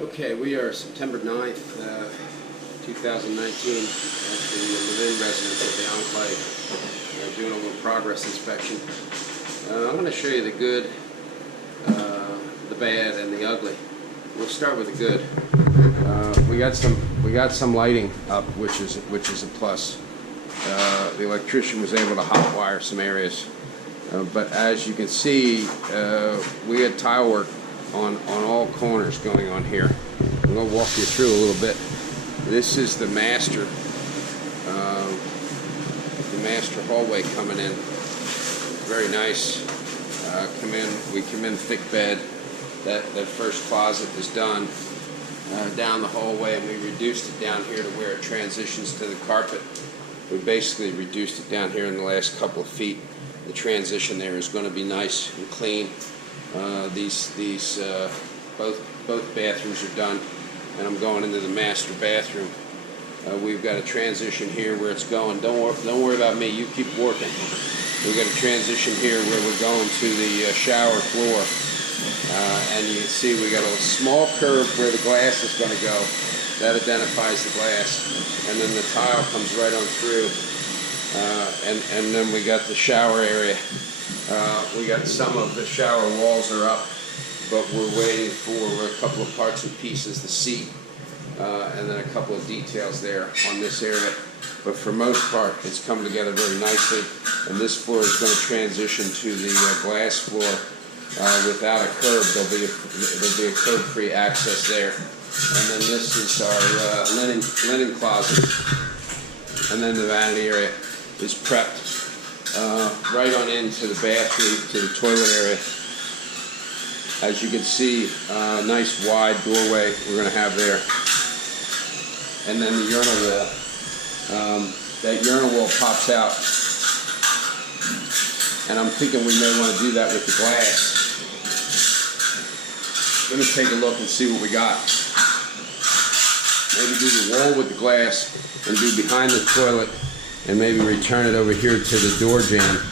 Okay, we are September 9th, 2019 at the Levin residence of the Enclave, doing a little progress inspection. I'm going to show you the good, the bad, and the ugly. We'll start with the good. We got some lighting up, which is a plus. The electrician was able to hot wire some areas, but as you can see, we had tile work on all corners going on here. I'm going to walk you through a little bit. This is the master hallway coming in. Very nice. We come in thick bed. That first closet is done down the hallway, and we reduced it down here to where it transitions to the carpet. We basically reduced it down here in the last couple of feet. The transition there is going to be nice and clean. Both bathrooms are done, and I'm going into the master bathroom. We've got a transition here where it's going. Don't worry about me. You keep working. We've got a transition here where we're going to the shower floor, and you can see we got a small curve where the glass is going to go. That identifies the glass, and then the tile comes right on through, and then we got the shower area. We got some of the shower walls are up, but we're waiting for a couple of parts and pieces, the seat, and then a couple of details there on this area. But for most part, it's come together very nicely, and this floor is going to transition to the glass floor without a curb. There'll be a curb-free access there. And then this is our linen closet, and then the vanity area is prepped right on into the bathroom, to the toilet area. As you can see, nice wide doorway we're going to have there. And then the urinal wall. That urinal wall pops out. And I'm thinking we may want to do that with the glass. Let me take a look and see what we got. Maybe do the wall with the glass and do behind the toilet, and maybe return it over here to the door jamb,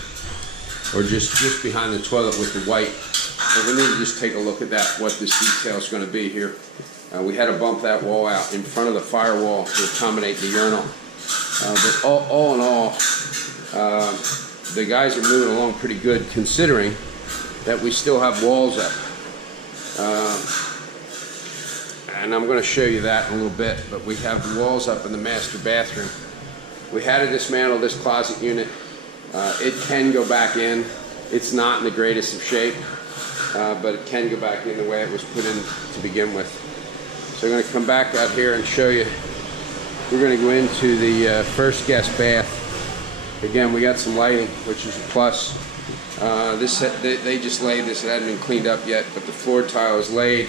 or just behind the toilet with the white. But we need to just take a look at that, what this detail is going to be here. We had to bump that wall out in front of the firewall to accommodate the urinal. But all in all, the guys are moving along pretty good, considering that we still have walls up. And I'm going to show you that in a little bit, but we have the walls up in the master bathroom. We had to dismantle this closet unit. It can go back in. It's not in the greatest of shape, but it can go back in the way it was put in to begin with. So I'm going to come back out here and show you. We're going to go into the first guest bath. Again, we got some lighting, which is a plus. They just laid this. It hadn't been cleaned up yet, but the floor tile is laid.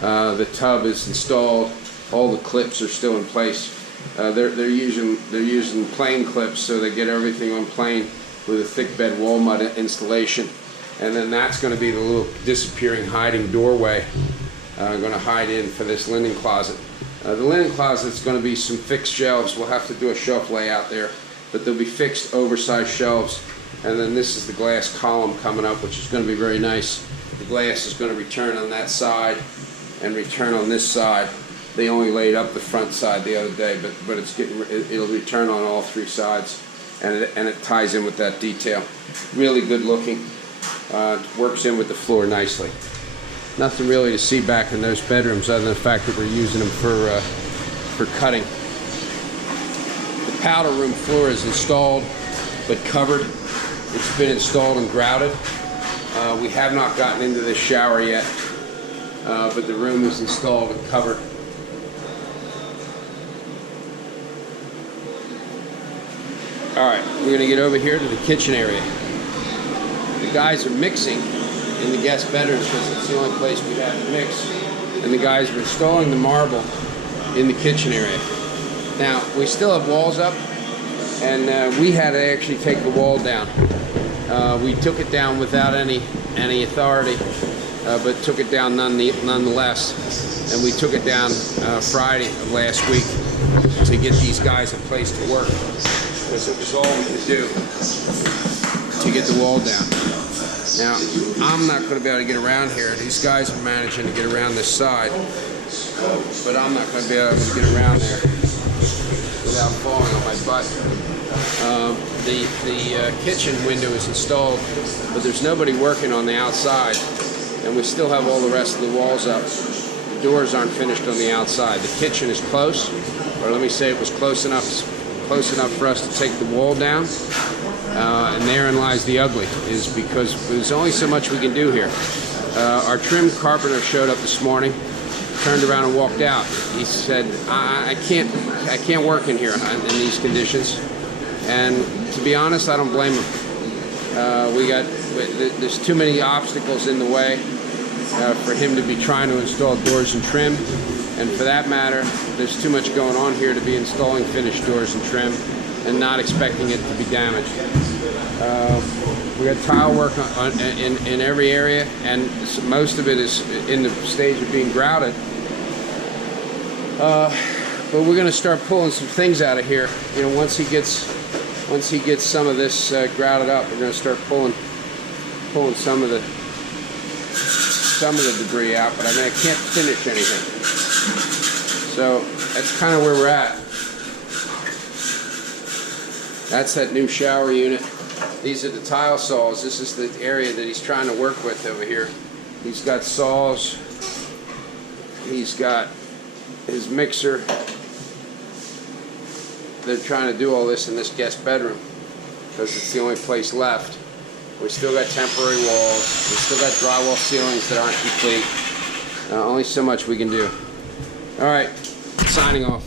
The tub is installed. All the clips are still in place. They're using plain clips, so they get everything on plain with a thick bed wall mud installation. And then that's going to be the little disappearing hiding doorway. Going to hide in for this linen closet. The linen closet is going to be some fixed shelves. We'll have to do a shelf layout there, but there'll be fixed oversized shelves. And then this is the glass column coming up, which is going to be very nice. The glass is going to return on that side and return on this side. They only laid up the front side the other day, but it'll return on all three sides, and it ties in with that detail. Really good looking. Works in with the floor nicely. Nothing really to see back in those bedrooms other than the fact that we're using them for cutting. The powder room floor is installed but covered. It's been installed and grouted. We have not gotten into the shower yet, but the room is installed and covered. Alright, we're going to get over here to the kitchen area. The guys are mixing in the guest bedrooms because it's the only place we have to mix. And the guys are installing the marble in the kitchen area. Now, we still have walls up, and we had to actually take the wall down. We took it down without any authority, but took it down nonetheless. And we took it down Friday of last week to get these guys a place to work, because it was all we could do to get the wall down. Now, I'm not going to be able to get around here. These guys are managing to get around this side. but I'm not going to be able to get around there without falling on my butt. The kitchen window is installed, but there's nobody working on the outside, and we still have all the rest of the walls up. The doors aren't finished on the outside. The kitchen is close, or let me say it was close enough for us to take the wall down, and therein lies the ugly, is because there's only so much we can do here. Our trim carpenter showed up this morning, turned around and walked out. He said, I can't work in here in these conditions. And to be honest, I don't blame him. There's too many obstacles in the way for him to be trying to install doors and trim. And for that matter, there's too much going on here to be installing finished doors and trim and not expecting it to be damaged. We got tile work in every area, and most of it is in the stage of being grouted. But we're going to start pulling some things out of here. You know, once he gets some of this grouted up, we're going to start pulling some of the debris out. But I mean, I can't finish anything. So that's kind of where we're at. That's that new shower unit. These are the tile saws. This is the area that he's trying to work with over here. He's got saws. He's got his mixer. They're trying to do all this in this guest bedroom because it's the only place left. We still got temporary walls. We still got drywall ceilings that aren't complete. Only so much we can do. All right, signing off.